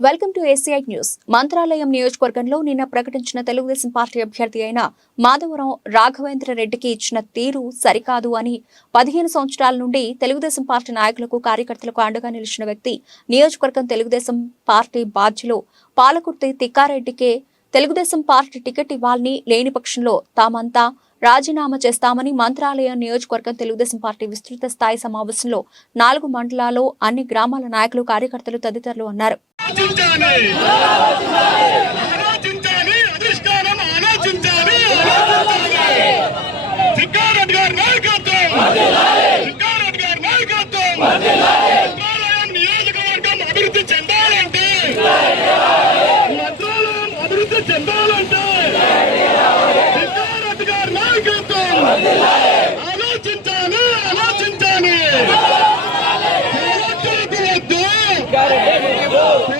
Welcome to ACI news Mantralayam నియోజకవర్గంలో నిన్న ప్రకటించిన తెలుగుదేశం పార్టీ అభ్యర్థి అయిన మాధవరం రాఘవేంద్ర రెడ్డికి ఇచ్చిన తీరు సరికాదు అని పదిహేను సంవత్సరాల నుండి తెలుగుదేశం పార్టీ నాయకులకు కార్యకర్తలకు అండగా నిలిచిన వ్యక్తి నియోజకవర్గం తెలుగుదేశం పార్టీ బాధ్యులు పాలకుర్తి తిక్కారెడ్డికే తెలుగుదేశం పార్టీ టికెట్ ఇవ్వాలని లేని పక్షంలో తామంతా రాజీనామా చేస్తామని మంత్రాలయం నియోజకవర్గం తెలుగుదేశం పార్టీ విస్తృత స్థాయి సమావేశంలో నాలుగు మండలాల్లో అన్ని గ్రామాల నాయకులు కార్యకర్తలు తదితరులు అన్నారు. ఆలోచించాలి. ఆలోచించాలి అధిష్టానం ఆలోచించాలి సిద్ధారెడ్డి గారి నాయకత్వం సిద్ధారెడ్డి గారి నాయకత్వం. మంత్రాలయం నియోజకవర్గం అభివృద్ధి చెందాలంటే మంత్రాలయం అభివృద్ధి చెందాలంటే సిద్ధారెడ్డి గారి నాయకత్వం. ఆలోచించాలి ఆలోచించాలి. పోరాటాలకు వద్దు. పోరాటాలకు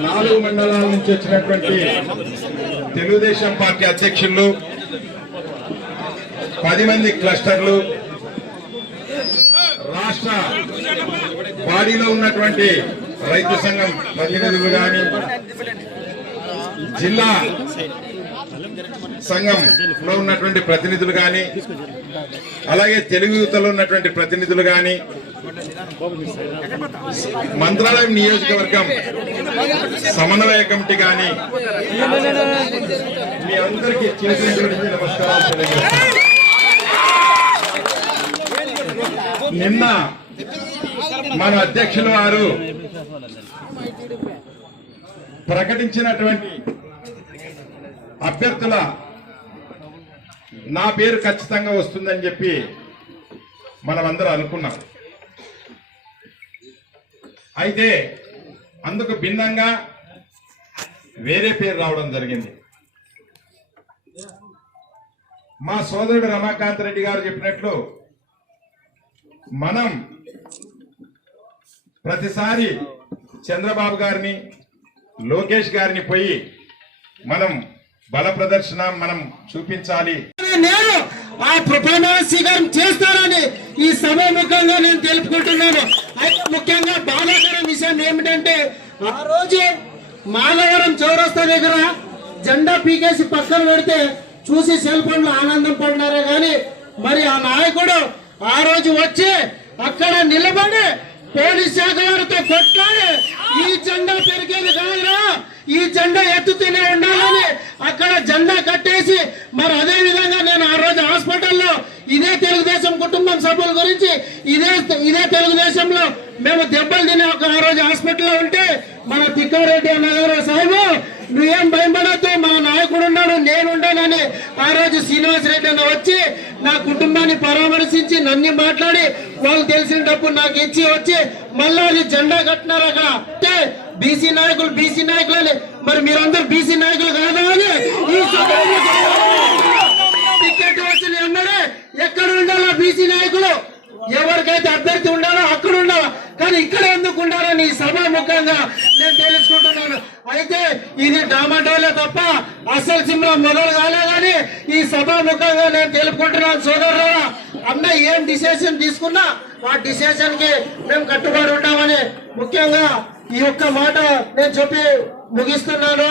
నాలుగు మండలాల నుంచి వచ్చినటువంటి తెలుగుదేశం పార్టీ అధ్యక్షులు పది మంది క్లస్టర్లు రాష్ట్ర బాడీలో ఉన్నటువంటి రైతు సంఘం ప్రతినిధులు కానీ జిల్లా సంఘంలో ఉన్నటువంటి ప్రతినిధులు కానీ అలాగే తెలుగు యువతలో ఉన్నటువంటి ప్రతినిధులు కానీ మంత్రాలయం నియోజకవర్గం సమన్వయ కమిటీ కానీ మీ అందరికీ చేతులు నమస్కారాలు నిన్న మన అధ్యక్షులు వారు ప్రకటించినటువంటి అభ్యర్థుల నా పేరు ఖచ్చితంగా వస్తుందని చెప్పి మనమందరం అనుకున్నాం. అయితే అందుకు భిన్నంగా వేరే పేరు రావడం జరిగింది. మా సోదరుడు రమాకాంత్ రెడ్డి గారు చెప్పినట్లు మనం ప్రతిసారి చంద్రబాబు గారిని లోకేష్ గారిని పోయి మనం బల ప్రదర్శన మనం చూపించాలి. నేను ఆ ప్రమాణ స్వీకారం చేస్తానని ఈ సభ ముఖంగా నేను తెలుపుకుంటున్నాను. అయితే ముఖ్యంగా బాధాకరం విషయం ఏమిటంటే ఆ రోజు మాలవరం చౌరస్తా దగ్గర జెండా పీకేసి పక్కన పెడితే చూసి సెల్ ఫోన్లో ఆనందం పడినారే కానీ మరి ఆ నాయకుడు ఆ రోజు వచ్చి అక్కడ నిలబడి పోలీస్ శాఖ వారితో కొట్లాడి ఈ జెండా పెరిగేది కాదురా ఈ జెండా ఎత్తుతూనే ఉండాలని అక్కడ జెండా కట్టేసి మరి అదే విధంగా నేను ఆ రోజు హాస్పిటల్లో ఇదే తెలుగుదేశం కుటుంబం సభ్యుల గురించి ఇదే ఇదే తెలుగుదేశంలో మేము దెబ్బలు తినే ఒక ఆ రోజు హాస్పిటల్లో ఉంటే మన తిక్కారెడ్డి అన్నగారు సాహెబు నువ్వేం భయపడద్దు మన నాయకుడు ఉన్నాడు నేనుండానని ఆ రోజు శ్రీనివాస్ రెడ్డి అన్న వచ్చి నా కుటుంబాన్ని పరామర్శించి నన్ను మాట్లాడి వాళ్ళు తెలిసిన డబ్బు నాకు ఇచ్చి వచ్చి మళ్ళా అది జెండా కట్టినారు అక్కడ. అంటే బీసీ నాయకులు బీసీ నాయకులు మరి మీరందరూ బీసీ నాయకులు కాదా అని ఈ సభలో టికెట్ వచ్చిన ఎన్నడే ఎక్కడ ఉండాలా బీసీ నాయకులు ఎవరికైతే అభ్యర్థి ఉండాలో అక్కడ ఉండాలా కానీ ఇక్కడ ఎందుకు ఉండాలని సభ ముఖంగా నేను తెలుసుకుంటున్నాను. అయితే ఇది డామాటోలే తప్ప అసలు సిమ్లో మొదలు కాలేదని ఈ సభ ముఖ్యంగా నేను తెలుపుకుంటున్నాను సోదరులారా. అన్న ఏం డిసిషన్ తీసుకున్నా ఆ డిసిషన్కి మేము కట్టుబడి ఉంటామని ముఖ్యంగా ఈ యొక్క మాట నేను చెప్పి ముగిస్తున్నాను.